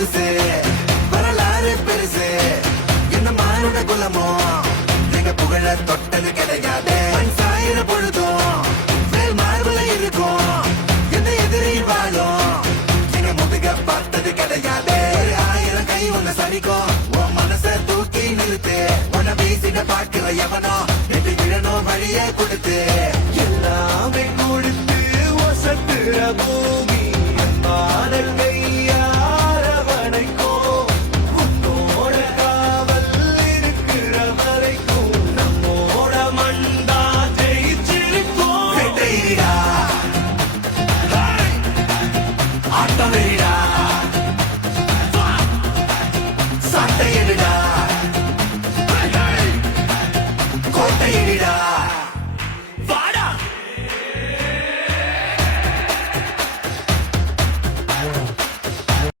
புதுசு வரலாறு பெருசு என்ன மானுட குலமோ எங்க புகழ தொட்டது கிடையாது சாயிர பொழுதும் மார்புல இருக்கும் எந்த எதிரில் வாழும் எங்க முதுக பார்த்தது கிடையாது 1000 கை உன்னை சரிக்கும் உன் மனச தூக்கி நிறுத்து உன்னை வீசிட பாக்குற எவனோ நெட்டு விழணும் வழியே கொடுத்து எல்லாமே கொடுத்து வசத்துற பூமி